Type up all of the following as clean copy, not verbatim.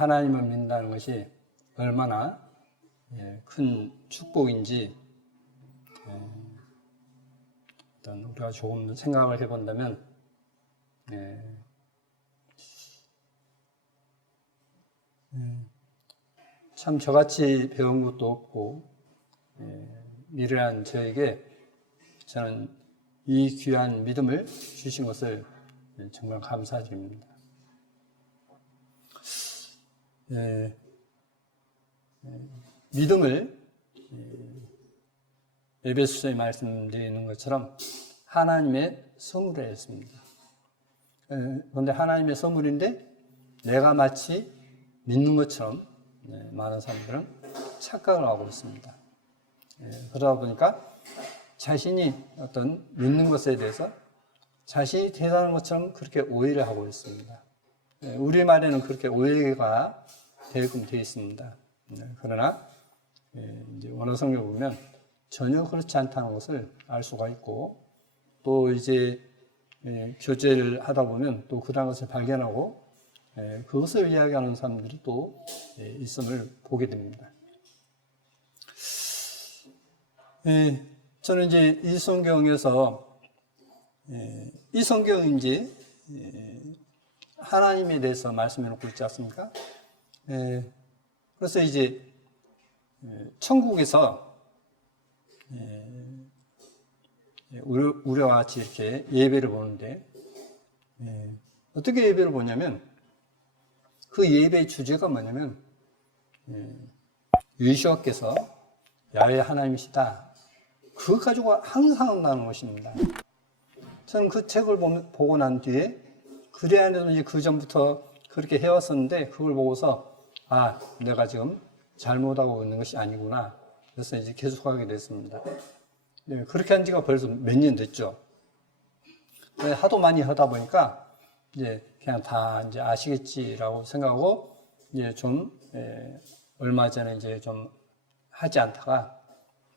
하나님을 믿는다는 것이 얼마나 큰 축복인지 일단 우리가 조금 생각을 해본다면 참 저같이 배운 것도 없고 미련한 저에게 저는 이 귀한 믿음을 주신 것을 정말 감사드립니다. 믿음을 에베소서에 말씀드리는 것처럼 하나님의 선물이었습니다. 그런데 하나님의 선물인데 내가 마치 믿는 것처럼 많은 사람들은 착각을 하고 있습니다. 그러다 보니까 자신이 어떤 믿는 것에 대해서 자신이 대단한 것처럼 그렇게 오해를 하고 있습니다. 우리말에는 그렇게 오해가 되게끔 되어 있습니다. 그러나 이제 원어 성경을 보면 전혀 그렇지 않다는 것을 알 수가 있고 또 이제 교제를 하다 보면 또 그런 것을 발견하고 그것을 이야기하는 사람들이 또 있음을 보게 됩니다. 저는 이제 이 성경에서 이 성경인지 하나님에 대해서 말씀해 놓고 있지 않습니까? 그래서 이제 천국에서 우리와 같이 이렇게 예배를 보는데 어떻게 예배를 보냐면 그 예배의 주제가 뭐냐면 여호와께서 야훼 하나님이시다. 그거 가지고 항상 한다는 것입니다. 저는 그 책을 보고 난 뒤에 그래 안에도 이제 그 전부터 그렇게 해왔었는데 그걸 보고서 내가 지금 잘못하고 있는 것이 아니구나. 그래서 이제 계속하게 됐습니다. 그렇게 한 지가 벌써 몇 년 됐죠. 하도 많이 하다 보니까 이제 그냥 다 이제 아시겠지라고 생각하고 이제 좀 얼마 전에 이제 좀 하지 않다가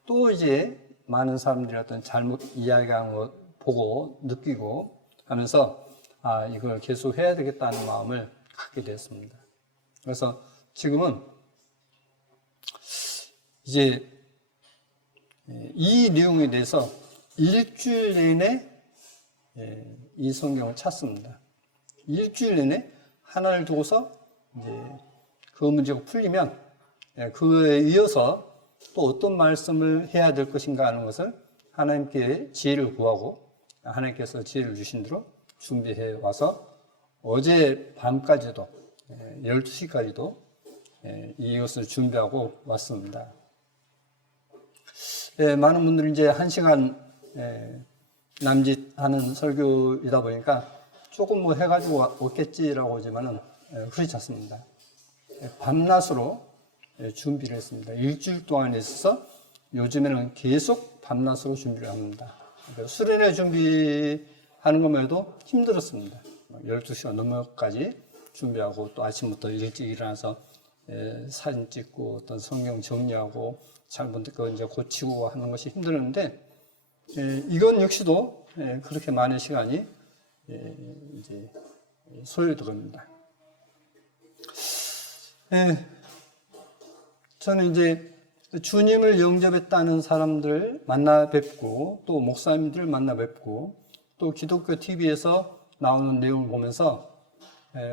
또 이제 많은 사람들이 어떤 잘못 이야기한 거 보고 느끼고 하면서 이걸 계속 해야 되겠다는 마음을 갖게 됐습니다. 그래서 지금은 이제 이 내용에 대해서 일주일 내내 이 성경을 찾습니다. 일주일 내내 하나를 두고서 이제 그 문제가 풀리면 그에 이어서 또 어떤 말씀을 해야 될 것인가 하는 것을 하나님께 지혜를 구하고 하나님께서 지혜를 주신 대로 준비해 와서 어제 밤까지도 12시까지도 이것을 준비하고 왔습니다. 많은 분들이 이제 1시간 남짓하는 설교이다 보니까 조금 뭐 해가지고 왔겠지라고 하지만은 그렇지 않습니다. 밤낮으로 준비를 했습니다. 일주일 동안에 있어서 요즘에는 계속 밤낮으로 준비를 합니다. 수련회 준비하는 것만 해도 힘들었습니다. 12시간 넘어까지 준비하고 또 아침부터 일찍 일어나서 사진 찍고 어떤 성경 정리하고 잘못된 거 이제 고치고 하는 것이 힘들었는데 이건 역시도 그렇게 많은 시간이 이제 소요됩니다. 저는 이제 주님을 영접했다는 사람들 만나 뵙고 또 목사님들 만나 뵙고 또 기독교 TV에서 나오는 내용을 보면서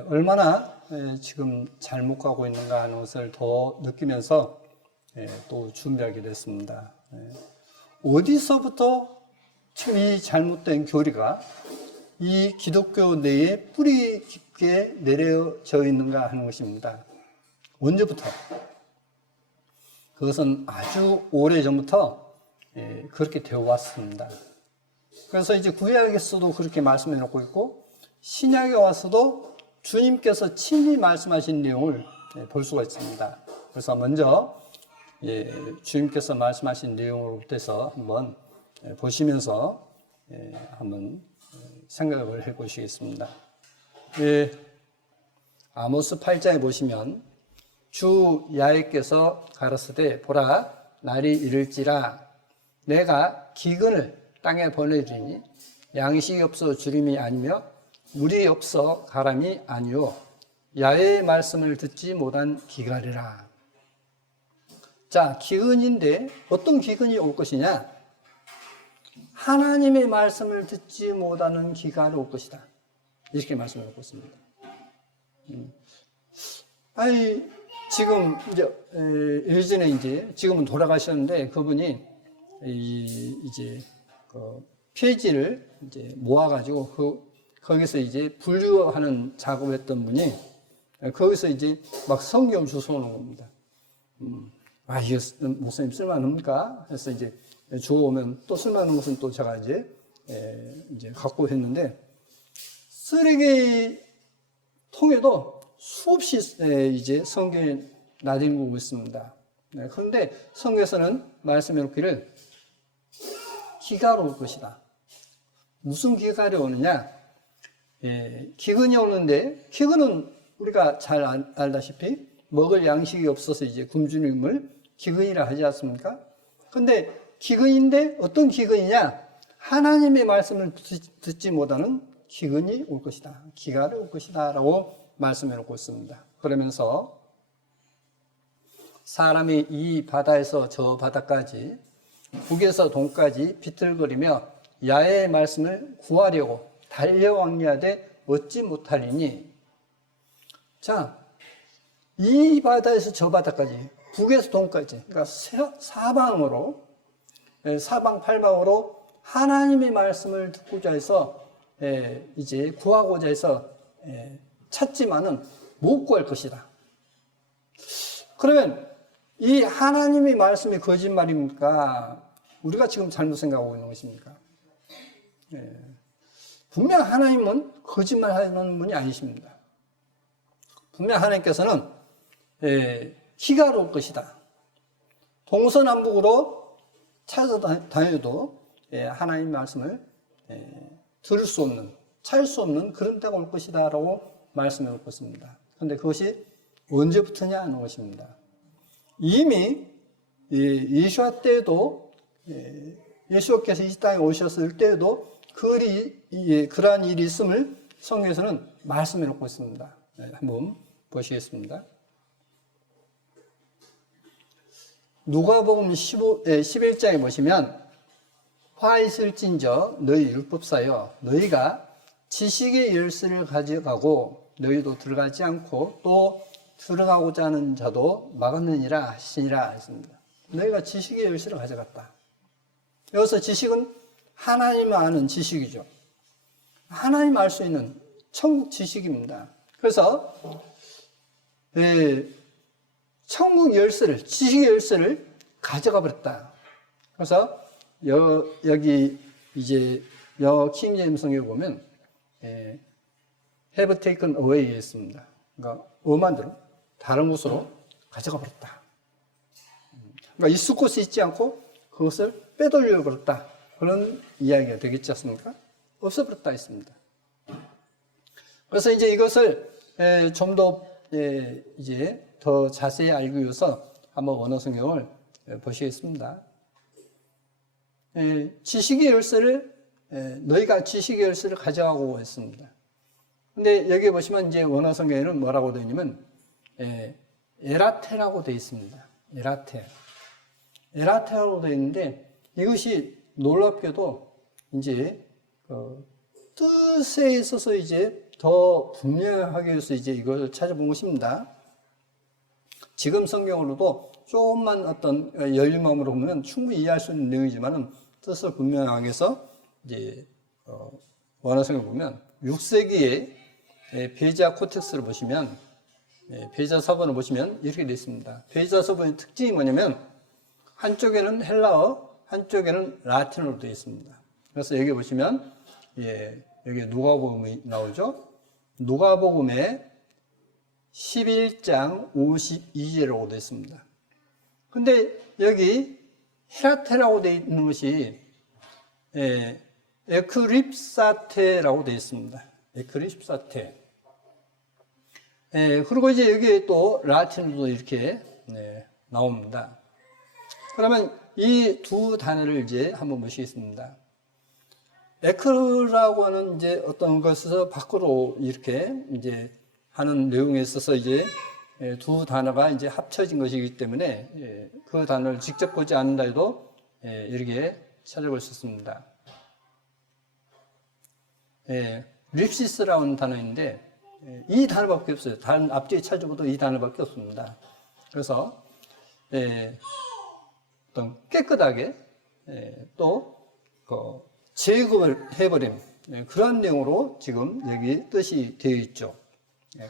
얼마나 지금 잘못 가고 있는가 하는 것을 더 느끼면서 또 준비하게 됐습니다. 어디서부터 지금 이 잘못된 교리가 이 기독교 내에 뿌리 깊게 내려져 있는가 하는 것입니다. 언제부터? 그것은 아주 오래전부터 그렇게 되어 왔습니다. 그래서 이제 구약에서도 그렇게 말씀해 놓고 있고 신약에 와서도 주님께서 친히 말씀하신 내용을 볼 수가 있습니다. 그래서 먼저 주님께서 말씀하신 내용으로부터 한번 보시면서 한번 생각을 해 보시겠습니다. 아모스 8장에 보시면 주 야훼께서 가라사대 보라 날이 이를지라 내가 기근을 땅에 보내주니 양식이 없어 주림이 아니며 물이 없어 가람이 아니요 야훼의 말씀을 듣지 못한 기갈이라. 자, 기근인데 어떤 기근이 올 것이냐? 하나님의 말씀을 듣지 못하는 기갈이 올 것이다. 이렇게 말씀을 하고 있습니다. 아니, 지금 예전에 지금은 돌아가셨는데 그분이 이제 그 폐지를 이제 모아가지고 거기서 이제 분류하는 작업을 했던 분이 거기서 이제 막 성경 주워오는 겁니다. 이거 목사님 쓸만합니까? 해서 이제 주워오면 또 쓸만한 것은 또 제가 이제 갖고 했는데 쓰레기통에도 수없이 이제 성경에 나뒹구고 있습니다. 그런데 성경에서는 말씀해 놓기를 기갈이 올 것이다. 무슨 기갈이 오느냐? 기근이 오는데, 기근은 우리가 잘 알다시피 먹을 양식이 없어서 이제 굶주림을 기근이라 하지 않습니까? 근데 기근인데 어떤 기근이냐? 하나님의 말씀을 듣지 못하는 기근이 올 것이다. 기갈이 올 것이다. 라고 말씀해 놓고 있습니다. 그러면서 사람이 이 바다에서 저 바다까지 북에서 동까지 비틀거리며 야훼의 말씀을 구하려고 달려왕래하되 얻지 못하리니. 자, 이 바다에서 저 바다까지 북에서 동까지, 그러니까 사방으로, 사방팔방으로 하나님의 말씀을 듣고자 해서 이제 구하고자 해서 찾지만은 못 구할 것이다. 그러면 이 하나님의 말씀이 거짓말입니까? 우리가 지금 잘못 생각하고 있는 것입니까? 분명 하나님은 거짓말하는 분이 아니십니다. 분명 하나님께서는 기갈이 올 것이다. 동서남북으로 찾아다녀도 하나님의 말씀을 들을 수 없는, 찾을 수 없는 그런 때가 올 것이다 라고 말씀해 놓고 있습니다. 그런데 그것이 언제부터냐 하는 것입니다. 이미 예수와 때에도 예수께서 이 땅에 오셨을 때에도 그러한 일이 있음을 성경에서는 말씀해 놓고 있습니다. 한번 보시겠습니다. 누가복음 11장에 보시면 화 있을진저 너희 율법사여 너희가 지식의 열쇠를 가져가고 너희도 들어가지 않고 또 들어가고자 하는 자도 막았느니라 하시니라 했습니다. 너희가 지식의 열쇠를 가져갔다. 여기서 지식은 하나님을 아는 지식이죠. 하나님 알 수 있는 천국 지식입니다. 그래서 천국 열쇠를, 지식의 열쇠를 가져가 버렸다. 그래서 여기 이제 킹제임스 성경에 보면 have taken away 했습니다. 그러니까 엄한대로 다른 곳으로 가져가 버렸다. 그러니까 있을 곳이 있지 않고 그것을 빼돌려 버렸다. 그런 이야기가 되겠지 않습니까? 없어버렸다 했습니다. 그래서 이제 이것을 좀 더 이제 더 자세히 알기 위해서 한번 원어 성경을 보시겠습니다. 지식의 열쇠를 너희가 지식의 열쇠를 가져가고 했습니다. 근데 여기 보시면 이제 원어 성경에는 뭐라고 되어 있냐면 에라테라고 되어 있습니다. 에라테라고 되어 있는데 이것이 놀랍게도 이제 뜻에 있어서 이제 더 분명하게 해서 이제 이걸 찾아본 것입니다. 지금 성경으로도 조금만 어떤 열린 마음으로 보면 충분히 이해할 수 있는 내용이지만은 뜻을 분명하게 해서 이제 원어 성경 보면 6세기의 베이자 코텍스를 보시면 베이자 서본을 보시면 이렇게 되어 있습니다. 베이자 서본의 특징이 뭐냐면 한쪽에는 헬라어, 한쪽에는 라틴어로 되어 있습니다. 그래서 여기 보시면 여기 누가복음이 나오죠. 누가복음에 11장 52절이라고 되어 있습니다. 근데 여기 헤라테라고 되어 있는 것이 에크립사테라고 되어 있습니다. 에크립사테. 그리고 이제 여기에 또 라틴어도 이렇게 나옵니다. 그러면 이 두 단어를 이제 한번 보시겠습니다. 에크라고 하는 이제 어떤 것에서 밖으로 이렇게 이제 하는 내용에 있어서 이제 두 단어가 이제 합쳐진 것이기 때문에 그 단어를 직접 보지 않는다 해도 이렇게 찾아볼 수 있습니다. 립시스라는 단어인데 이 단어밖에 없어요. 다른 앞뒤에 찾아봐도 이 단어밖에 없습니다. 그래서 어떤 깨끗하게 또 제거를 해버림 그런 내용으로 지금 여기 뜻이 되어 있죠.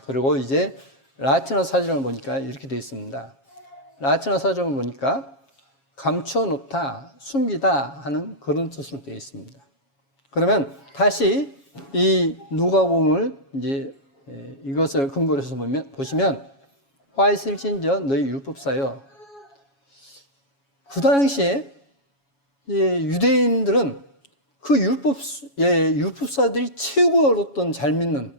그리고 이제 라틴어 사전을 보니까 이렇게 되어 있습니다. 라틴어 사전을 보니까 감춰놓다, 숨기다 하는 그런 뜻으로 되어 있습니다. 그러면 다시 이 누가복음을 이제 이것을 근거로 해서 보시면 화이슬진저 너희 율법사여. 그 당시에 유대인들은 그 율법사들이 최고로 어떤 잘 믿는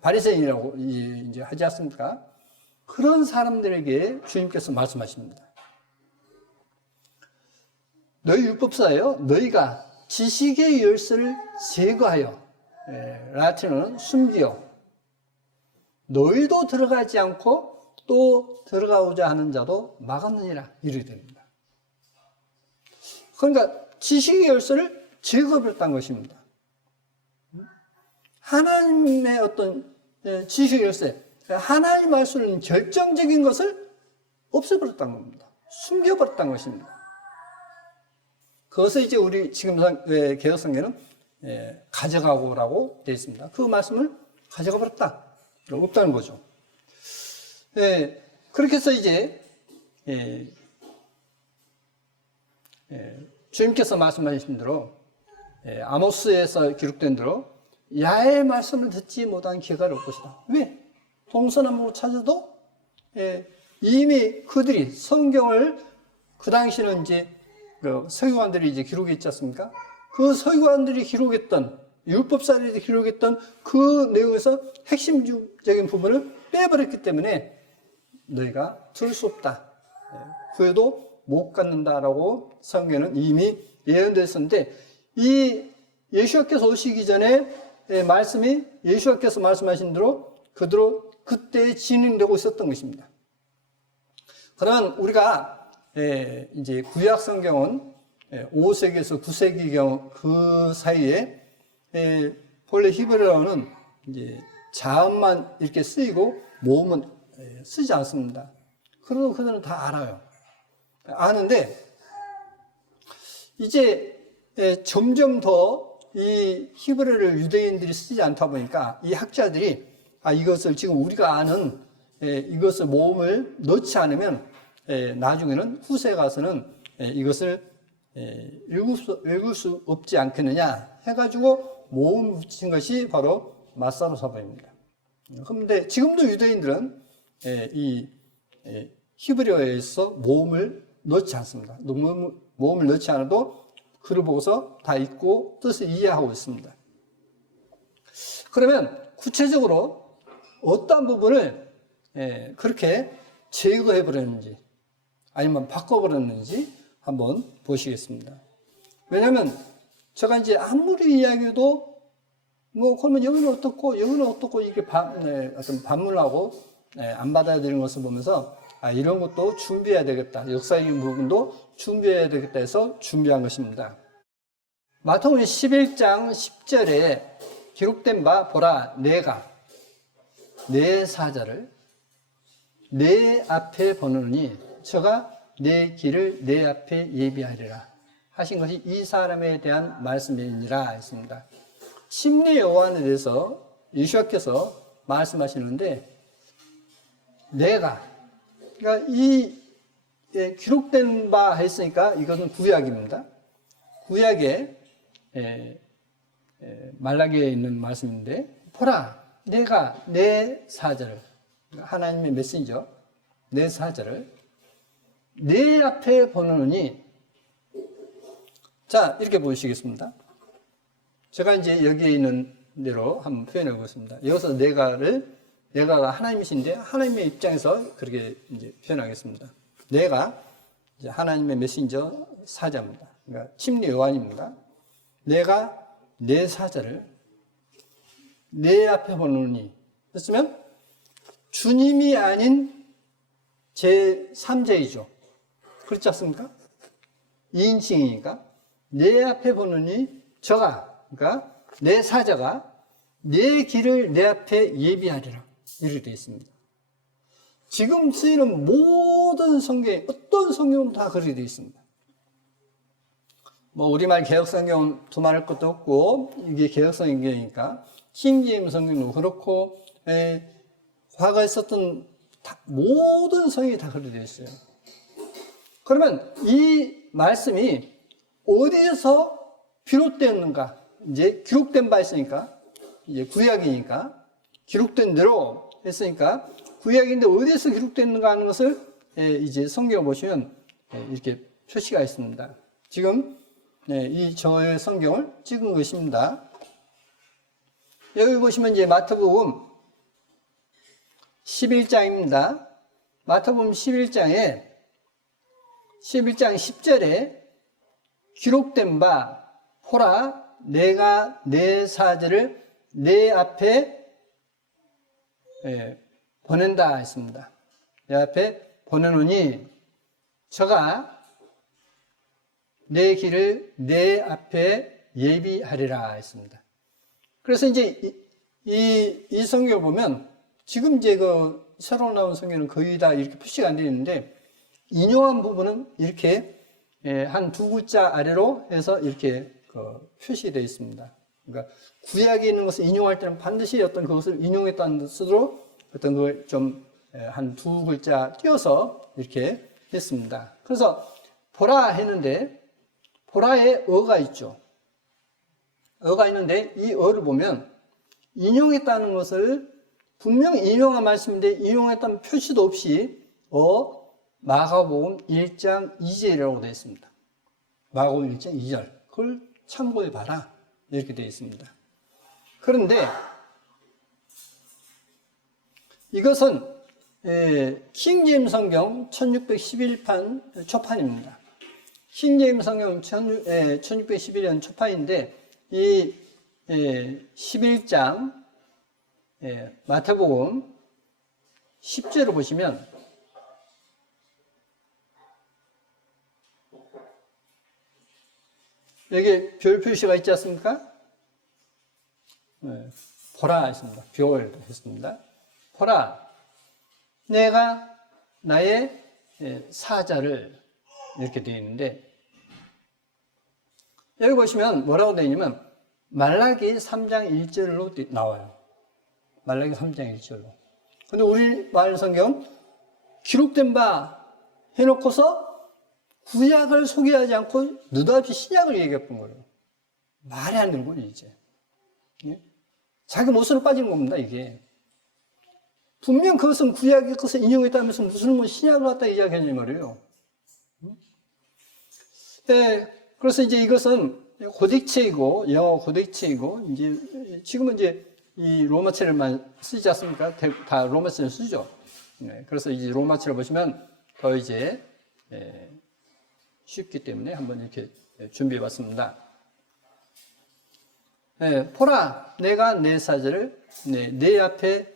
바리새인이라고 이제 하지 않습니까? 그런 사람들에게 주님께서 말씀하십니다. 너희 율법사여, 너희가 지식의 열쇠를 제거하여, 라틴어는 숨기어, 너희도 들어가지 않고 또 들어가고자 하는 자도 막았느니라 이르게 됩니다. 그러니까 지식의 열쇠를 제거해버렸다는 것입니다. 하나님의 어떤 지식의 열쇠, 하나님 말씀은 결정적인 것을 없애버렸다는 겁니다. 숨겨버렸다는 것입니다. 그것을 이제 우리 지금 개혁성경은 가져가고라고 되어 있습니다. 그 말씀을 가져가 버렸다. 없다는 거죠. 그렇게 해서 이제 주님께서 말씀하신 대로 아모스에서 기록된 대로 야의 말씀을 듣지 못한 기회가 올 것이다. 왜? 동서남북 찾아도 이미 그들이 성경을 그 당시는 이제 서기관들이 이제 기록해 있지 않습니까? 그 서기관들이 기록했던 율법사들이 기록했던 그 내용에서 핵심적인 부분을 빼버렸기 때문에 너희가 들을 수 없다. 그래도 못 갖는다라고 성경에는 이미 예언되어 있었는데 이 예수께서 오시기 전에 말씀이 예수께서 말씀하신 대로 그대로 그때 진행되고 있었던 것입니다. 그러면 우리가 이제 구약 성경은 5세기에서 9세기경 그 사이에 본래 히브리어는 이제 자음만 이렇게 쓰이고 모음은 쓰지 않습니다. 그러고 그들은 다 알아요. 아는데 이제 점점 더 이 히브리어를 유대인들이 쓰지 않다 보니까 이 학자들이 이것을 지금 우리가 아는 이것을 모음을 넣지 않으면 나중에는 후세에 가서는 이것을 읽을 수 없지 않겠느냐 해가지고 모음 붙인 것이 바로 마사로 사바입니다. 그런데 지금도 유대인들은 이 히브리어에서 모음을 넣지 않습니다. 모음을 넣지 않아도 글을 보고서 다 읽고 뜻을 이해하고 있습니다. 그러면 구체적으로 어떤 부분을 그렇게 제거해버렸는지 아니면 바꿔버렸는지 한번 보시겠습니다. 왜냐하면 제가 이제 아무리 이야기해도 그러면 여기는 어떻고 여기는 어떻고 이렇게 어떤 반문하고 안 받아들이는 것을 보면서 이런 것도 준비해야 되겠다. 역사적인 부분도 준비해야 되겠다 해서 준비한 것입니다. 마태복음 11장 10절에 기록된 바 보라 내가 내 사자를 내 앞에 보느니 저가 내 길을 내 앞에 예비하리라 하신 것이 이 사람에 대한 말씀이니라 했습니다. 심리 요한에 대해서 예수께서 말씀하시는데 내가 그러니까 이 기록된 바 했으니까 이것은 구약입니다. 구약에 말라기에 있는 말씀인데 보라 내가 내 사자를 하나님의 메신저 내 사자를 내 앞에 보느니 자 이렇게 보시겠습니다. 제가 이제 여기에 있는 대로 한번 표현해 보겠습니다. 여기서 내가가 하나님이신데 하나님의 입장에서 그렇게 이제 표현하겠습니다. 내가 이제 하나님의 메신저 사자입니다. 그러니까 침례 요한입니다. 내가 내 사자를 내 앞에 보느니 했으면 주님이 아닌 제3자이죠. 그렇지 않습니까? 2인칭이니까. 내 앞에 보느니 저가, 그러니까 내 사자가 내 길을 내 앞에 예비하리라. 이렇게 되어 있습니다. 지금 쓰이는 모든 성경에, 어떤 성경은 다 그렇게 되어 있습니다. 뭐, 우리말 개혁성경은 두말할 것도 없고, 이게 개혁성경이니까, 킹제임스 성경도 그렇고, 과거에 썼던 모든 성경이 다 그렇게 되어 있어요. 그러면 이 말씀이 어디에서 비롯되었는가? 이제 기록된 바 있으니까, 이제 구약이니까, 기록된 대로 했으니까, 구약인데 어디에서 기록됐는가 하는 것을 이제 성경을 보시면 이렇게 표시가 있습니다. 지금 이 저의 성경을 찍은 것입니다. 여기 보시면 이제 마태복음 11장입니다. 마태복음 11장 10절에 기록된 바 보라 내가 내 사자를 내 앞에 보낸다 했습니다. 내 앞에 보내노니 저가 내 길을 내 앞에 예비하리라 했습니다. 그래서 이제 이 성경을 보면 지금 이제 그 새로 나온 성경은 거의 다 이렇게 표시가 안 되어 있는데 인용한 부분은 이렇게 한 두 글자 아래로 해서 이렇게 표시되어 있습니다. 그러니까 구약에 있는 것을 인용할 때는 반드시 어떤 그것을 인용했다는 뜻으로 어떤 걸 좀 한 두 글자 띄어서 이렇게 했습니다. 그래서 보라 했는데 보라에 어가 있죠. 어가 있는데 이 어를 보면 인용했다는 것을 분명히 인용한 말씀인데 인용했다는 표시도 없이 마가복음 1장 2절이라고 되어 있습니다. 마가복음 1장 2절. 그걸 참고해 봐라. 이렇게 되어 있습니다. 그런데 이것은 킹제임스 성경 1611판 초판입니다. 킹제임스 성경 1611년 초판인데 이 11장 마태복음 10절을 보시면 여기 별 표시가 있지 않습니까? 보라 했습니다. 별 했습니다. 보라 내가 나의 사자를 이렇게 되어 있는데 여기 보시면 뭐라고 되어 있냐면 말라기 3장 1절로 나와요. 말라기 3장 1절로. 근데 우리말 성경 기록된 바 해놓고서 구약을 소개하지 않고 느닷없이 신약을 얘기했던 거예요. 말이 안 되는 거죠, 이제. 자기 못으로 빠지는 겁니다, 이게. 분명 그것은 구약의 것을 인용했다면서 무슨 신약을 갖다 이야기하는 말이에요. 그래서 이제 이것은 고딕체이고, 영어 고딕체이고, 이제, 지금은 이제 이 로마체를만 쓰지 않습니까? 다 로마체를 쓰죠. 그래서 이제 로마체를 보시면 더 이제, 쉽기 때문에 한번 이렇게 준비해 봤습니다. 보라, 내가 내 사자를 내 앞에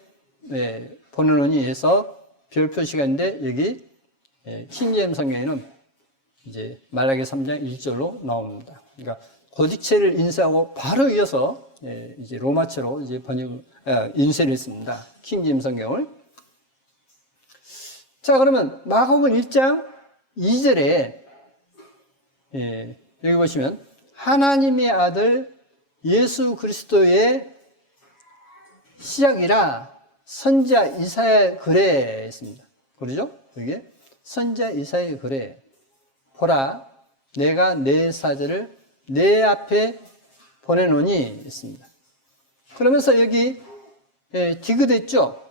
보내노니 해서 별 표시가 있는데 여기 킹제임스 성경에는 이제 말라기 3장 1절로 나옵니다. 그러니까 고딕체를 인쇄하고 바로 이어서 이제 로마체로 이제 인쇄를 했습니다. 킹제임스 성경을. 자, 그러면 마가복음 1장 2절에 여기 보시면 하나님의 아들 예수 그리스도의 시작이라 선지자 이사야의 글에 있습니다. 그러죠? 여기 선지자 이사야의 글에 보라 내가 내 사자를 내 앞에 보내노니 있습니다. 그러면서 여기 디귿했죠?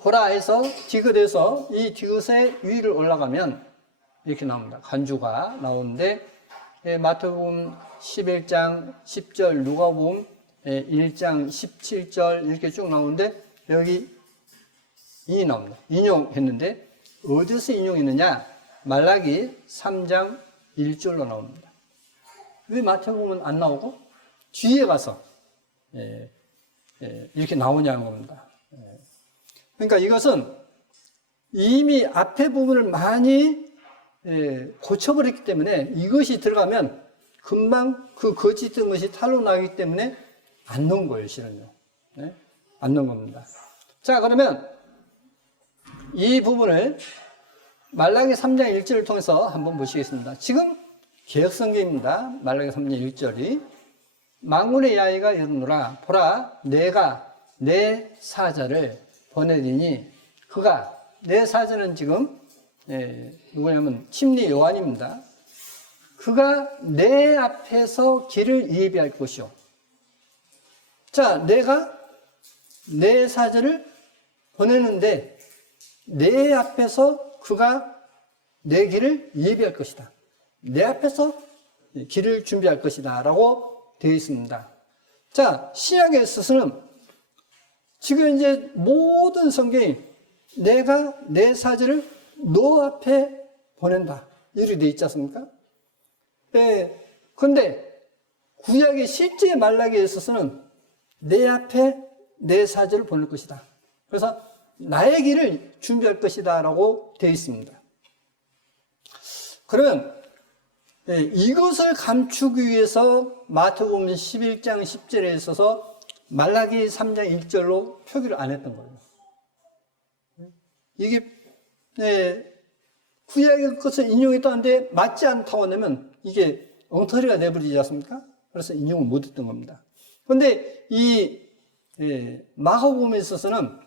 보라 해서 디귿에서 이 디귿의 위를 올라가면 이렇게 나옵니다. 간주가 나오는데 마태복음 11장 10절, 누가복음 1장 17절 이렇게 쭉 나오는데 여기 이 나옵니다. 인용했는데 어디서 인용했느냐? 말라기 3장 1절로 나옵니다. 왜 마태복음은 안 나오고 뒤에 가서 이렇게 나오냐는 겁니다. 그러니까 이것은 이미 앞에 부분을 많이 고쳐버렸기 때문에 이것이 들어가면 금방 그 거짓된 것이 탄로나기 때문에 안 넣은 거예요, 실은요. 안 넣은 겁니다. 자, 그러면 이 부분을 말라기 3장 1절을 통해서 한번 보시겠습니다. 지금 개역성경입니다. 말라기 3장 1절이 만군의 야훼가 이르노라 보라 내가 내 사자를 보내리니 그가 내 사자는 지금 누구냐면 침례 요한입니다. 그가 내 앞에서 길을 예비할 것이요. 자, 내가 내 사자를 보내는데 내 앞에서 그가 내 길을 예비할 것이다. 내 앞에서 길을 준비할 것이다 라고 되어 있습니다. 자, 신약에 있어서는 지금 이제 모든 성경이 내가 내 사자를 너 앞에 보낸다 이렇게 되어 있지 않습니까? 그런데 구약의 실제 말라기에 있어서는 내 앞에 내 사자를 보낼 것이다. 그래서 나의 길을 준비할 것이다 라고 되어 있습니다. 그러면 이것을 감추기 위해서 마태복음 11장 10절에 있어서 말라기 3장 1절로 표기를 안 했던 거예요. 이게 구약의 것을 인용했다는데 맞지 않다고 하면 이게 엉터리가 내버리지 않습니까? 그래서 인용을 못했던 겁니다. 그런데 이 마가복음에 있어서는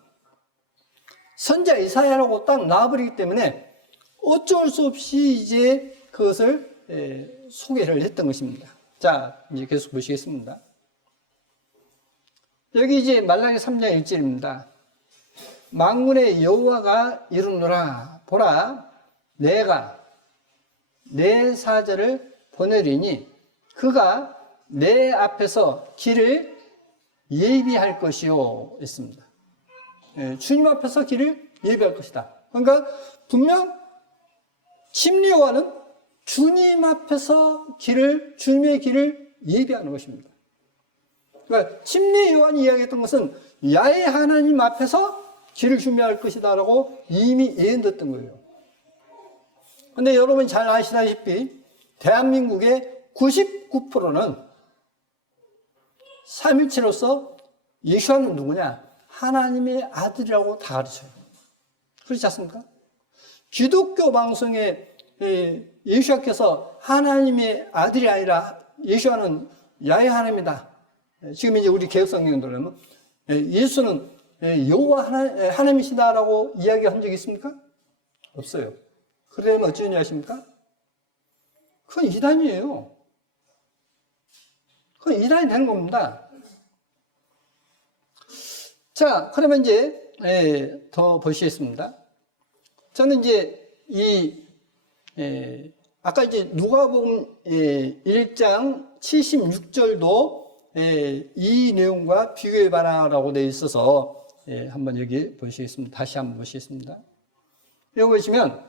선지자 이사야라고 딱 나와버리기 때문에 어쩔 수 없이 이제 그것을 소개를 했던 것입니다. 자, 이제 계속 보시겠습니다. 여기 이제 말라기 3장 1절입니다. 만군의 여호와가 이르노라 보라 내가 내 사자를 보내리니 그가 내 앞에서 길을 예비할 것이요 했습니다. 주님 앞에서 길을 예비할 것이다. 그러니까 분명 침례 요한은 주님 앞에서 주님의 길을 예비하는 것입니다. 그러니까 침례 요한이 이야기했던 것은 야훼 하나님 앞에서 길을 준비할 것이다 라고 이미 예언됐던 거예요. 그런데 여러분이 잘 아시다시피 대한민국의 99%는 삼일체로서 예수와는 누구냐? 하나님의 아들이라고 다 가르쳐요. 그렇지 않습니까? 기독교 방송에 예수와께서 하나님의 아들이 아니라 예수와는 야훼 하나님이다. 지금 이제 우리 개혁성경을 보면 예수는 여호와 하나님이시다라고 이야기한 적이 있습니까? 없어요. 그러면 어찌 하십니까? 그건 이단이에요. 그건 이단이 되는 겁니다. 자, 그러면 이제 더 보시겠습니다. 저는 이제 아까 이제 누가복음 1장 76절도 이 내용과 비교해봐라라고 되어 있어서 한번 여기 보시겠습니다. 다시 한번 보시겠습니다. 여기 보시면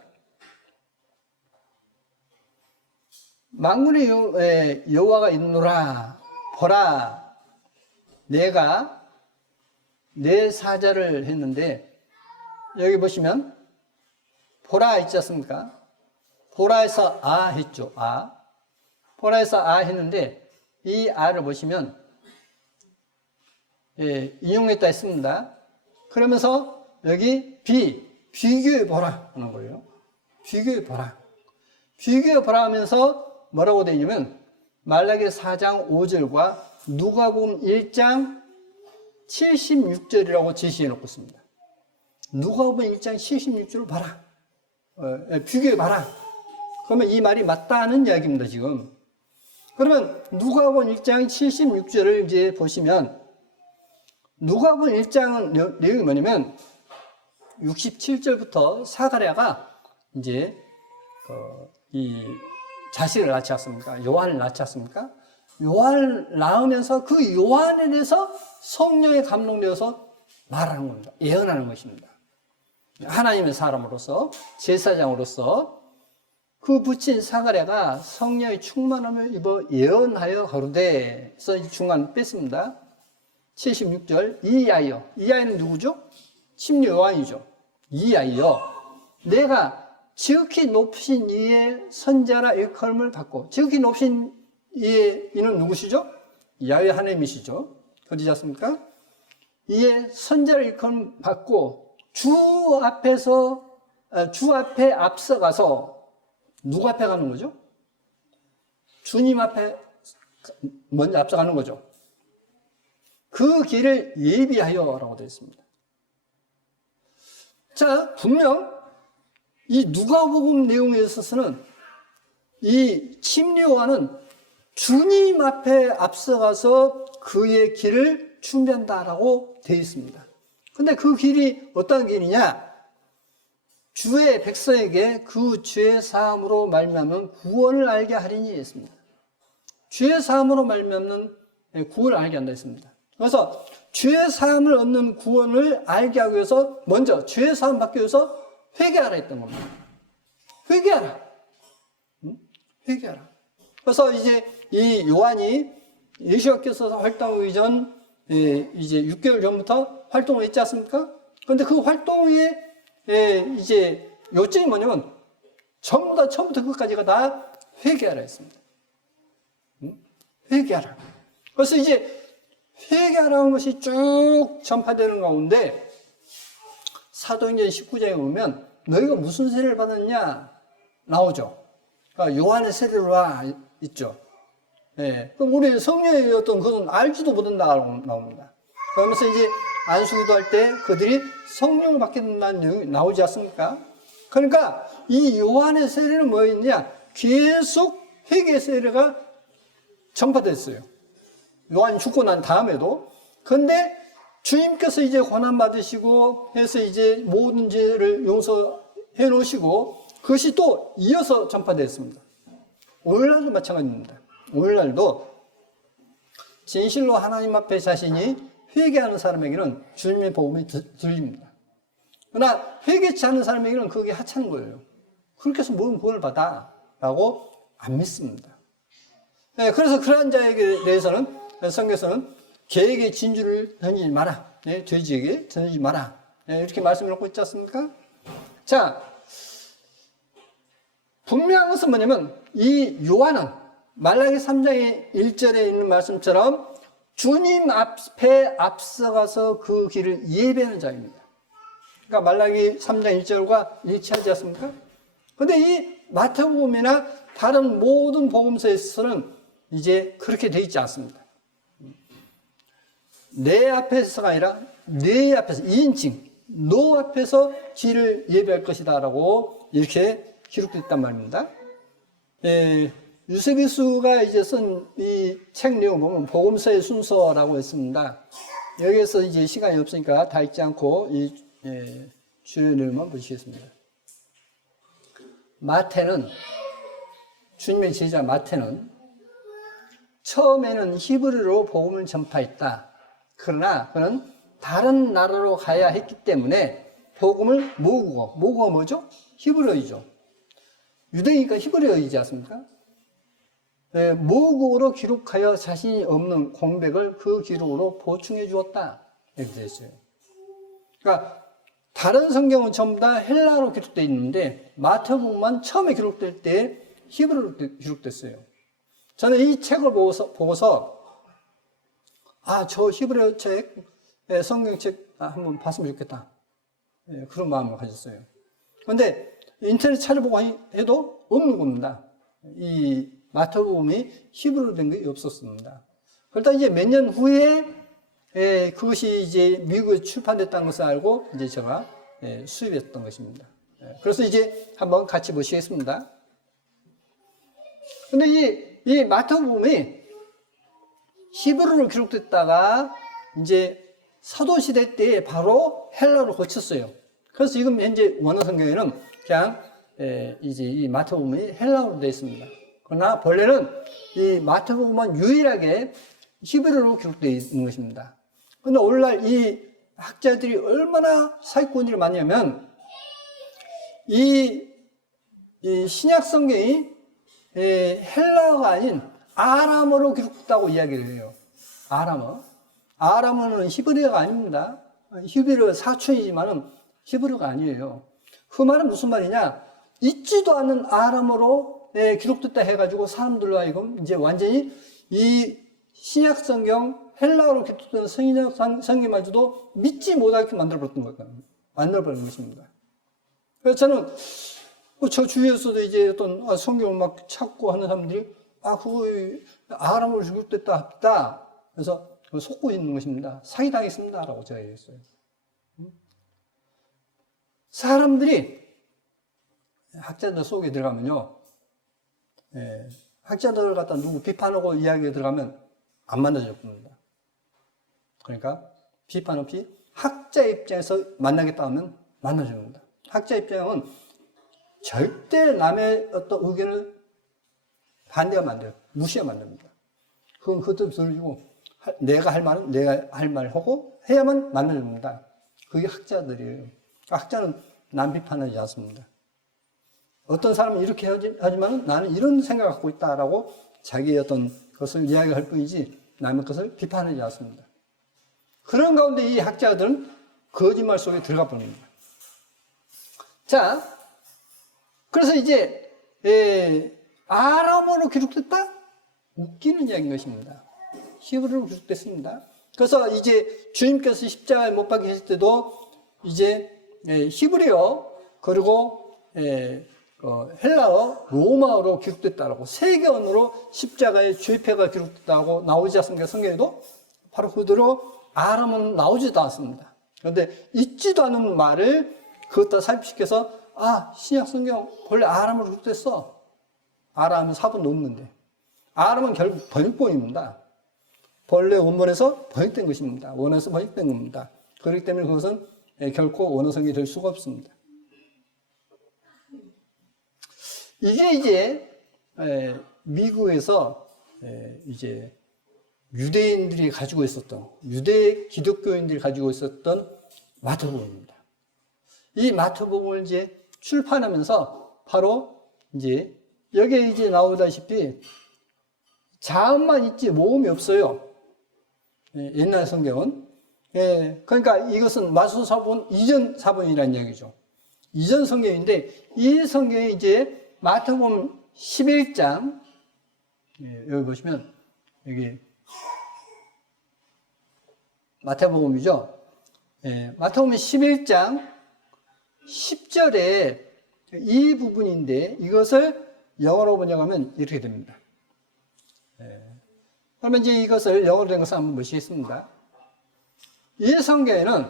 만군의 여호와가 있노라 보라 내가 내 사자를 했는데 여기 보시면 보라 있지 않습니까? 보라에서 아 했죠. 보라에서 아 했는데 이 아를 보시면 인용했다 했습니다. 그러면서 여기 비교해 보라 하는 거예요. 비교해 보라. 비교해 보라 하면서 뭐라고 되어 있냐면 말라기 4장 5절과 누가복음 1장 76절이라고 제시해 놓고 있습니다. 누가복음 1장 76절을 봐라. 비교해 봐라. 그러면 이 말이 맞다는 이야기입니다, 지금. 그러면 누가복음 1장 76절을 이제 보시면 누가복음 1장은 내용이 뭐냐면 67절부터 사가랴가 이제 이 자식을 낳지 않습니까? 요한을 낳지 않습니까? 요한을 낳으면서 그 요한에 대해서 성령에 감동되어서 말하는 겁니다. 예언하는 것입니다. 하나님의 사람으로서 제사장으로서 그 부친 사가랴가 성령의 충만함을 입어 예언하여 가로되. 그래서 이 중간 뺐습니다. 76절 이하여, 이하여는 누구죠? 침례 요한이죠. 이하여 내가 지극히 높으신 이의 선자라 일컬음을 받고, 지극히 높으신 이의 이는 누구시죠? 야훼 하나님이시죠. 그러지 않습니까? 이의 선자를 일컬음 받고 주 앞에 앞서가서, 누구 앞에 가는 거죠? 주님 앞에 먼저 앞서가는 거죠. 그 길을 예비하여라고 되어 있습니다. 자, 분명 이 누가복음 내용에 있어서는 이 침례 요한은 주님 앞에 앞서가서 그의 길을 준비한다라고 되어 있습니다. 근데 그 길이 어떤 길이냐? 주의 백성에게 그 죄 사함으로 말미암는 구원을 알게 하리니 했습니다. 죄 사함으로 말미암는 구원을 알게 한다 했습니다. 그래서 죄 사함을 얻는 구원을 알게 하기 위해서 먼저 죄 사함 받기 위해서 회개하라 했던 겁니다. 회개하라. 회개하라. 그래서 이제 이 요한이 예수께서 활동하기 전 이제 6개월 전부터 활동을 했지 않습니까? 그런데 그 활동의 이제 요점이 뭐냐면 전부 다 처음부터 끝까지가 다 회개하라 했습니다. 회개하라. 그래서 이제 회개하라는 것이 쭉 전파되는 가운데 사도행전 19장에 보면 너희가 무슨 세례를 받았냐 나오죠. 그러니까 요한의 세례로 있죠. 예. 그럼 우리 성령의 어떤 그것은 알지도 못한다고 나옵니다. 그러면서 이제 안수기도 할 때 그들이 성령을 받게 된다는 내용이 나오지 않습니까? 그러니까 이 요한의 세례는 뭐였냐? 계속 회개 세례가 전파됐어요. 요한이 죽고 난 다음에도. 근데 주님께서 이제 고난 받으시고 해서 이제 모든 죄를 용서해 놓으시고 그것이 또 이어서 전파됐습니다. 오늘날도 마찬가지입니다. 오늘날도 진실로 하나님 앞에 자신이 회개하는 사람에게는 주님의 복음이 들립니다. 그러나 회개치 않은 사람에게는 그게 하찮은 거예요. 그렇게 해서 뭔 구원을 받아? 라고 안 믿습니다. 네, 그래서 그러한 자에게 대해서는 성경에서는 개에게 진주를 던지지 마라. 네, 돼지에게 던지지 마라. 네, 이렇게 말씀을 하고 있지 않습니까? 자, 분명한 것은 뭐냐면 이 요한은 말라기 3장의 1절에 있는 말씀처럼 주님 앞에 앞서가서 그 길을 예배하는 자입니다. 그러니까 말라기 3장 1절과 일치하지 않습니까? 그런데 이 마태복음이나 다른 모든 복음서에서는 이제 그렇게 되어 있지 않습니다. 내 앞에서가 아니라 내 앞에서 2인칭 너 앞에서 길을 예배할 것이다 라고 이렇게 기록됐단 말입니다. 유세비수가 이제 쓴 이 책 내용 보면 복음서의 순서라고 했습니다. 여기에서 이제 시간이 없으니까 다 읽지 않고 이 주요 내용만 보시겠습니다. 마태는, 주님의 제자 마태는 처음에는 히브리어로 복음을 전파했다. 그러나 그는 다른 나라로 가야 했기 때문에 복음을 모국어가 뭐죠? 히브리어이죠. 유대니까 히브리어이지 않습니까? 네, 모국어로 기록하여 자신이 없는 공백을 그 기록으로 보충해 주었다. 이렇게 되어 있어요. 그러니까 다른 성경은 전부 다 헬라어로 기록되어 있는데 마태복음만 처음에 기록될 때 히브리어로 기록됐어요. 저는 이 책을 보고서 저 히브리어 책, 성경책 한번 봤으면 좋겠다. 그런 마음을 가졌어요. 그런데 인터넷 찾아보고 해도 없는 겁니다. 이 마태복음이 히브리어로 된 게 없었습니다. 그러다 이제 몇 년 후에 그것이 이제 미국에 출판됐다는 것을 알고 이제 제가 수입했던 것입니다. 그래서 이제 한번 같이 보시겠습니다. 근데 이 마태복음이 히브리어로 기록됐다가 이제 사도시대 때 바로 헬라어로 고쳤어요. 그래서 지금 현재 원어 성경에는 그냥 이제 이 마태복음이 헬라어로 되어 있습니다. 그러나 본래는 이 마태복음은 유일하게 히브리어로 기록되어 있는 것입니다. 그런데 오늘날 이 학자들이 얼마나 사기꾼들이 많냐면 이 신약 성경이 헬라어가 아닌 아람어로 기록됐다고 이야기를 해요. 아람어. 아람어는 히브리어가 아닙니다. 히브리어 사촌이지만은 히브리어가 아니에요. 그 말은 무슨 말이냐? 있지도 않는 아람어로 기록됐다 해가지고 사람들로 하여금 이제 완전히 이 신약 성경 헬라어로 기록된 성경마저도 믿지 못하게 만들어버린 것입니다. 그래서 저는 저 주위에서도 이제 어떤 성경을 막 찾고 하는 사람들이 그거 아람어로 기록됐다 합니다. 그래서 속고 있는 것입니다. 사기당했습니다. 라고 제가 얘기했어요. 사람들이 학자들 속에 들어가면요. 학자들을 갖다 누구 비판하고 이야기에 들어가면 안 만나줄 겁니다. 그러니까 비판 없이 학자 입장에서 만나겠다 하면 만나주는 겁니다. 학자 입장은 절대 남의 어떤 의견을 반대하면 안 돼요. 무시하면 안 됩니다. 그건 그것도 들어주고 내가 할 말은 내가 할 말을 하고 해야만 만나줍니다. 그게 학자들이에요. 학자는 남 비판하지 않습니다. 어떤 사람은 이렇게 하지만 나는 이런 생각을 갖고 있다라고 자기의 어떤 것을 이야기할 뿐이지 남의 것을 비판하지 않습니다. 그런 가운데 이 학자들은 거짓말 속에 들어가 버립니다. 자, 그래서 이제 아람어로 기록됐다? 웃기는 이야기인 것입니다. 히브리어로 기록됐습니다. 그래서 이제 주님께서 십자가에 못 박히실 때도 이제 히브리어 그리고 헬라어, 로마어로 기록됐다라고 세 개 언어로 십자가의 죄패가 기록됐다고 나오지 않습니까? 성경에도 바로 그대로 아람어는 나오지도 않습니다. 그런데 있지도 않은 말을 그것다 삽입시켜서 신약 성경 본래 아람어로 기록됐어. 아람은 사분 넘는데 아람은 결국 번역본입니다. 본래 원문에서 번역된 것입니다. 원어에서 번역된 겁니다. 그렇기 때문에 그것은 결코 원어 성경이 될 수가 없습니다. 이게 이제 미국에서 이제 유대인들이 가지고 있었던 유대 기독교인들이 가지고 있었던 마태복음입니다. 이 마태복음을 이제 출판하면서 바로 이제 여기에 이제 나오다시피 자음만 있지 모음이 없어요. 옛날 성경은. 그러니까 이것은 마수 사본 이전 사본이라는 이야기죠. 이전 성경인데 이 성경에 이제 마태복음 11장 여기 보시면 여기 마태복음이죠. 마태복음 11장 10절에 이 부분인데 이것을 영어로 번역하면 이렇게 됩니다. 그러면 이제 이것을 영어로 된 것을 한번 보시겠습니다. 이 성경에는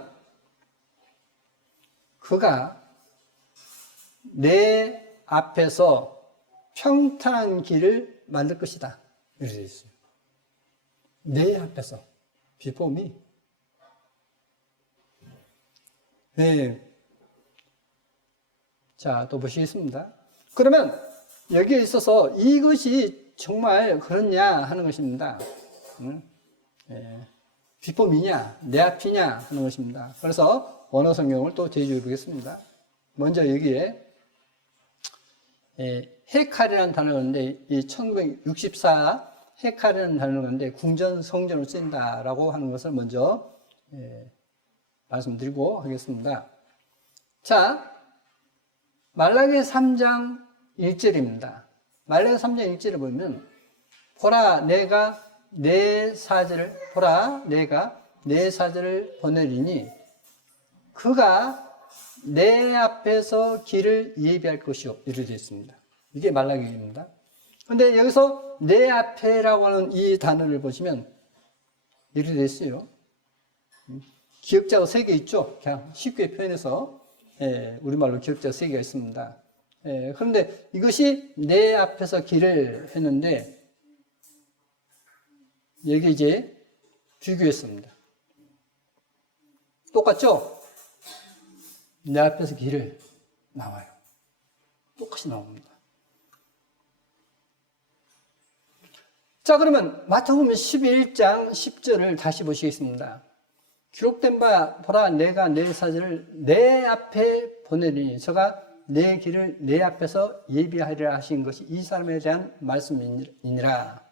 그가 내 앞에서 평탄한 길을 만들 것이다. 이렇게 되어 있어요. 내 앞에서. before me. 자, 또 보시겠습니다. 그러면 여기에 있어서 이것이 정말 그렇냐 하는 것입니다. before me냐, 내 앞이냐 하는 것입니다. 그래서 원어 성경을 또 제시해 보겠습니다. 먼저 여기에 헤칼이라는 단어가 있는데 이 1964 헤칼이라는 단어가 있는데 궁전 성전을 쓰인다라고 하는 것을 먼저 말씀드리고 하겠습니다. 자, 말라기 3장 1절입니다. 말라기 3장 1절을 보면 보라 내가 내 사제를 보내리니 그가 내 앞에서 길을 예비할 것이요. 이렇게 되어 있습니다. 이게 말라기입니다. 그런데 여기서 내 앞에라고 하는 이 단어를 보시면 이렇게 되어 있어요. 기역자가 3개 있죠. 그냥 쉽게 표현해서 우리말로 기역자가 3개가 있습니다. 그런데 이것이 내 앞에서 길을 했는데 여기 이제 비교했습니다. 똑같죠? 내 앞에서 길을 나와요. 똑같이 나옵니다. 자, 그러면 마태복음 11장 10절을 다시 보시겠습니다. 기록된 바 보라 내가 내 사제를 내 앞에 보내리니 저가 내 길을 내 앞에서 예비하리라 하신 것이 이 사람에 대한 말씀이니라.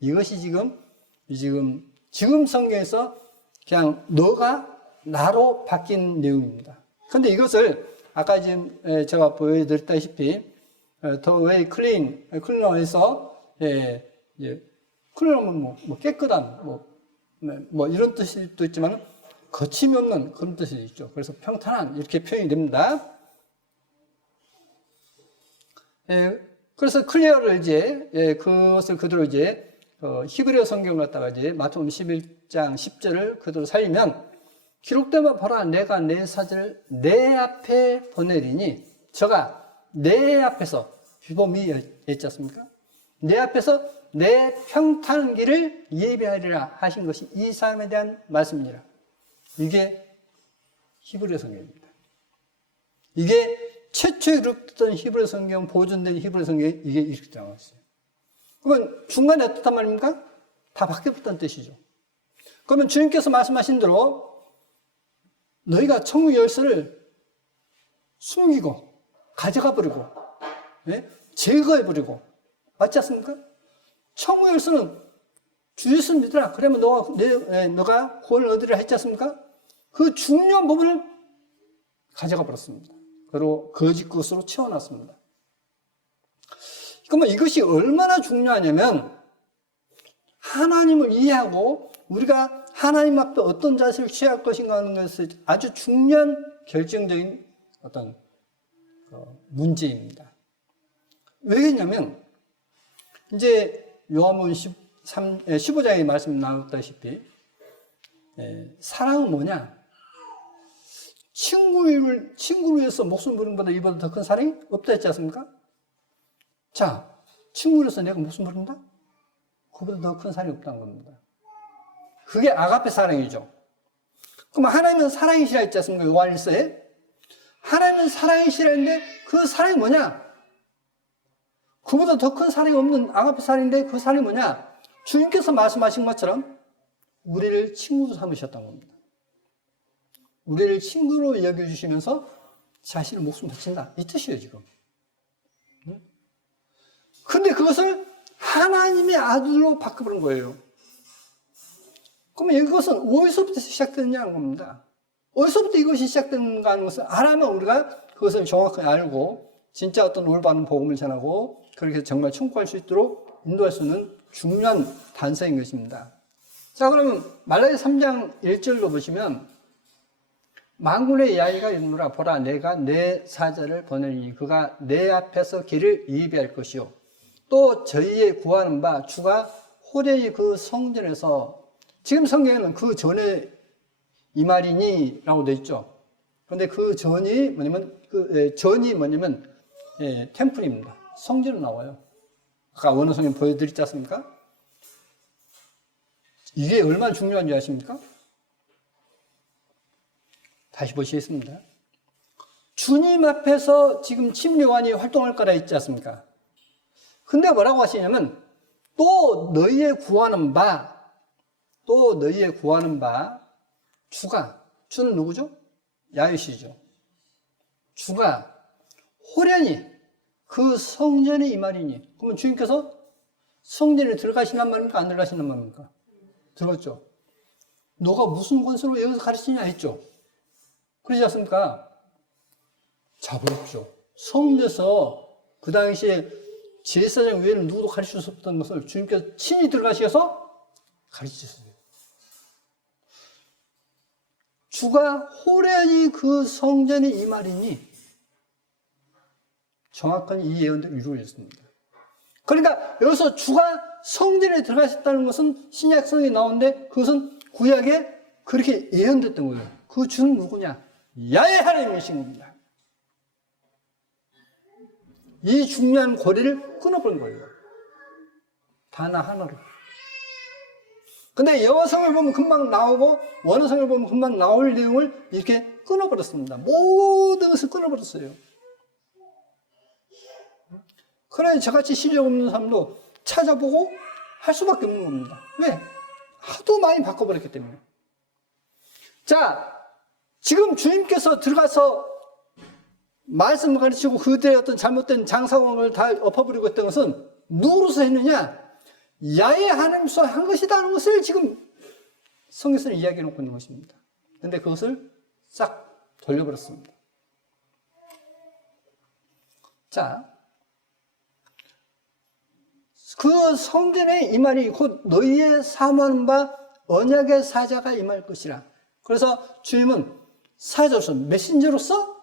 이것이 지금 성경에서 그냥 너가 나로 바뀐 내용입니다. 그런데 이것을 아까 지금 제가 보여드렸다시피 더 웨이 클린어에서 클린하면 뭐 깨끗한 뭐 이런 뜻도 있지만 거침이 없는 그런 뜻이 있죠. 그래서 평탄한 이렇게 표현이 됩니다. 그래서 클리어를 이제 그것을 그대로 이제 히브리어 성경 갖다가 이제 마태복음 11장 10절을 그대로 살리면 기록되면 보라 내가 내 사자를 내 앞에 보내리니 저가 내 앞에서 비범이 있지 않습니까? 내 앞에서 내 평탄한 길을 예비하리라 하신 것이 이 사람에 대한 말씀이니라. 이게 히브리어 성경입니다. 이게 최초에 이룩됐던 히브리어 성경, 보존된 히브리어 성경이 이게 이렇게 나와 있어요. 그러면 중간에 어떻단 말입니까? 다 바뀌었다는 뜻이죠. 그러면 주님께서 말씀하신 대로 너희가 천국 열쇠를 숨기고 가져가 버리고 제거해 버리고 맞지 않습니까? 천국 열쇠는 주 예수 믿으라. 그러면 너가 구원을 얻으리라 했지 않습니까? 그 중요한 부분을 가져가 버렸습니다. 그리고 거짓 것으로 채워놨습니다. 그러면 이것이 얼마나 중요하냐면 하나님을 이해하고 우리가 하나님 앞에 어떤 자세를 취할 것인가 하는 것이 아주 중요한 결정적인 어떤 문제입니다. 왜냐면 이제 요한복음 15장의 말씀 나왔다시피 사랑은 뭐냐? 친구를 위해서 목숨 부는 것보다 이보다 더 큰 사랑이 없다 했지 않습니까? 자, 친구를 위해서 내가 목숨 부른다? 그보다 더 큰 사랑이 없다는 겁니다. 그게 아가페 사랑이죠. 그럼 하나님은 사랑이시라 했지 않습니까? 요한일서에. 하나님은 사랑이시라 했는데 그 사랑이 뭐냐? 그보다 더 큰 사랑이 없는 아가페 사랑인데 그 사랑이 뭐냐? 주님께서 말씀하신 것처럼 우리를 친구로 삼으셨던 겁니다. 우리를 친구로 여겨주시면서 자신의 목숨 바친다. 이 뜻이에요, 지금. 근데 그것을 하나님의 아들로 바꿔버린 거예요. 그러면 이것은 어디서부터 시작됐냐는 겁니다. 어디서부터 이것이 시작됐는가 하는 것을 알아야만 우리가 그것을 정확하게 알고 진짜 어떤 올바른 복음을 전하고 그렇게 정말 충고할 수 있도록 인도할 수 있는 중요한 단서인 것입니다. 자, 그러면 말라기 3장 1절로 보시면 만군의 야훼가 이르노라 보라 내가 내 사자를 보내리니 그가 내 앞에서 길을 예비할 것이요 또 저희의 구하는 바 주가 호련히 그 성전에서 지금 성경에는 그 전에 이 말이니 라고 되어 있죠. 그런데 그 전이 뭐냐면 템플입니다. 성전으로 나와요. 아까 원어성경 보여드렸지 않습니까? 이게 얼마나 중요한지 아십니까? 다시 보시겠습니다. 주님 앞에서 지금 침례관이 활동할 거라 했지 않습니까? 근데 뭐라고 하시냐면 또 너희의 구하는 바 주는 누구죠? 야훼시죠. 주가 호련히 그 성전에 임하리니 그러면 주님께서 성전에 들어가시란 말입니까? 안 들어가시란 말입니까? 들었죠. 너가 무슨 권세로 여기서 가르치냐 했죠. 그러지 않습니까? 자부럽죠. 성전에서 그 당시에 제사장 외에는 누구도 가르칠 수 없던 것을 주님께서 친히 들어가셔서 가르치셨어요. 주가 호련히 그 성전에 임하리니 정확한 이 예언도 이루어졌습니다. 그러니까 여기서 주가 성전에 들어가셨다는 것은 신약성에 나오는데 그것은 구약에 그렇게 예언됐던 거예요. 그 주는 누구냐? 야훼 하나님이신 겁니다. 이 중요한 고리를 끊어버린 거예요. 단 하나로. 근데 영어성을 보면 금방 나오고 원어성을 보면 금방 나올 내용을 이렇게 끊어버렸습니다. 모든 것을 끊어버렸어요. 그래 저같이 실력 없는 사람도 찾아보고 할 수밖에 없는 겁니다. 왜? 하도 많이 바꿔버렸기 때문에. 자, 지금 주님께서 들어가서 말씀을 가르치고 그들의 어떤 잘못된 장사원을 다 엎어버리고 했던 것은 누구로서 했느냐? 야훼 하나님께서 한 것이라는 것을 지금 성경에서 이야기해 놓고 있는 것입니다. 그런데 그것을 싹 돌려버렸습니다. 자, 그 성전에 이 말이 곧 너희의 사모하는 바 언약의 사자가 임할 것이라. 그래서 주님은 사자로서, 메신저로서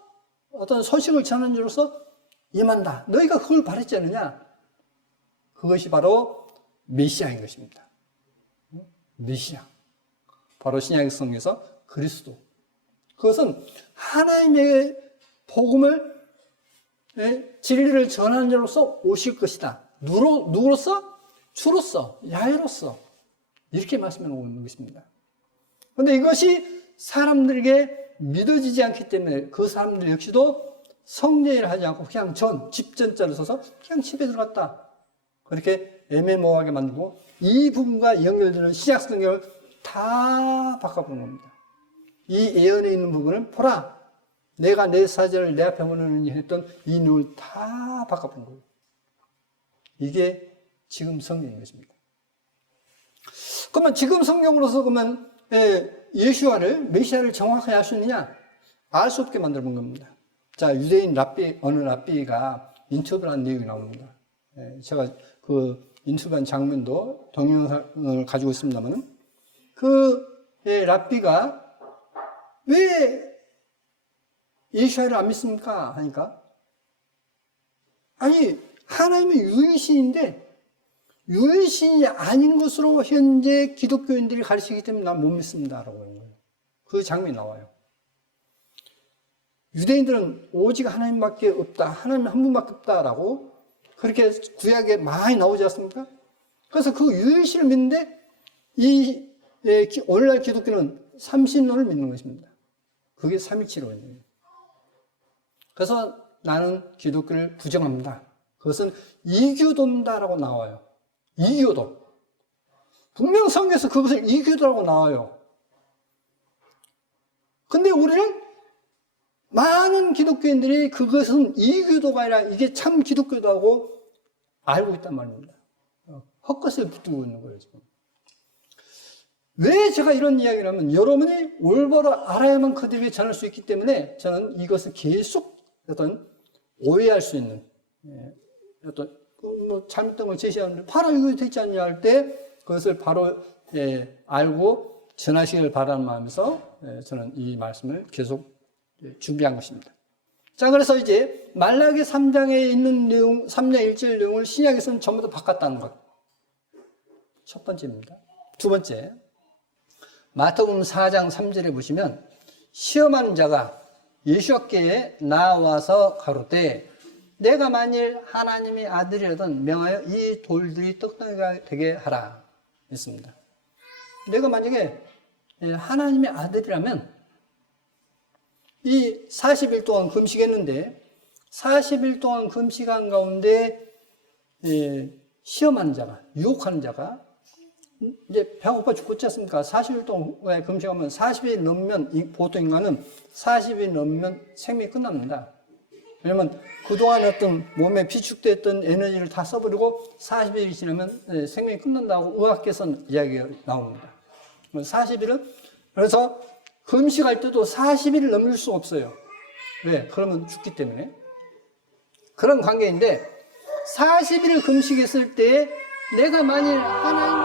어떤 소식을 전하는 자로서 임한다. 너희가 그걸 바랬지 않느냐? 그것이 바로 메시아인 것입니다. 메시아. 바로 신약 성경에서 그리스도. 그것은 하나님의 복음을, 진리를 전하는 자로서 오실 것이다. 누구로서? 주로서, 야훼로서. 이렇게 말씀해 놓고 있는 것입니다. 그런데 이것이 사람들에게 믿어지지 않기 때문에 그 사람들 역시도 성례를 하지 않고 그냥 집전자를 써서 그냥 집에 들어갔다. 그렇게 애매모호하게 만들고 이 부분과 연결되는 신약 성경을 다 바꿔본 겁니다. 이 예언에 있는 부분을 보라. 내가 내 사자를 내 앞에 보내느니 했던 이 내용을 다 바꿔본 거예요. 이게 지금 성경인 것입니다. 그러면 지금 성경으로서 그러면 예수와를 메시아를 정확하게 알 수 있느냐? 알 수 없게 만들어 본 겁니다. 자, 유대인 어느 랍비가 인터뷰를 한 내용이 나옵니다. 제가 그 인터뷰한 장면도 동영상을 가지고 있습니다만 그 랍비가 왜 예수와를 안 믿습니까? 하니까 아니 하나님은 유일신인데 유일신이 아닌 것으로 현재 기독교인들이 가르치기 때문에 난 못 믿습니다라고 하는 거예요. 그 장면이 나와요. 유대인들은 오직 하나님밖에 없다. 하나님 한 분밖에 없다라고 그렇게 구약에 많이 나오지 않습니까? 그래서 그 유일신을 믿는데 오늘날 기독교는 삼신론을 믿는 것입니다. 그게 삼위치라고 있는 거예요. 그래서 나는 기독교를 부정합니다. 그것은 이교도다라고 나와요. 이교도. 분명 성경에서 그것을 이교도라고 나와요. 근데 우리는 많은 기독교인들이 그것은 이교도가 아니라 이게 참 기독교다고 알고 있단 말입니다. 헛것을 붙들고 있는 거예요, 지금. 왜 제가 이런 이야기를 하면 여러분이 올바로 알아야만 그들에게 전할 수 있기 때문에 저는 이것을 계속 어떤 오해할 수 있는 어떤 잘못된 걸 제시하는데 바로 이거 되지 않냐 할 때 그것을 바로 알고 전하시길 바라는 마음에서 저는 이 말씀을 계속 준비한 것입니다. 자, 그래서 이제 말라기 3장에 있는 내용, 3장 1절 내용을 신약에서는 전부 다 바꿨다는 것. 첫 번째입니다. 두 번째, 마태복음 4장 3절에 보시면 시험하는 자가 예수께에 나와서 가로되 내가 만일 하나님의 아들이라든 명하여 이 돌들이 떡덩이가 되게 하라 했습니다. 내가 만약에 하나님의 아들이라면 이 40일 동안 금식했는데 40일 동안 금식한 가운데 시험하는 자가, 유혹하는 자가 이제 배고파 죽겠지 않습니까? 40일 동안 금식하면 40일 넘으면 보통 인간은 40일 넘으면 생명이 끝납니다. 왜냐면 그동안 어떤 몸에 비축됐던 에너지를 다 써버리고 40일이 지나면 생명이 끝난다고 의학계에서는 이야기가 나옵니다. 40일은 그래서 금식할 때도 40일을 넘길 수 없어요. 왜? 그러면 죽기 때문에. 그런 관계인데 40일을 금식했을 때 내가 만일 하나님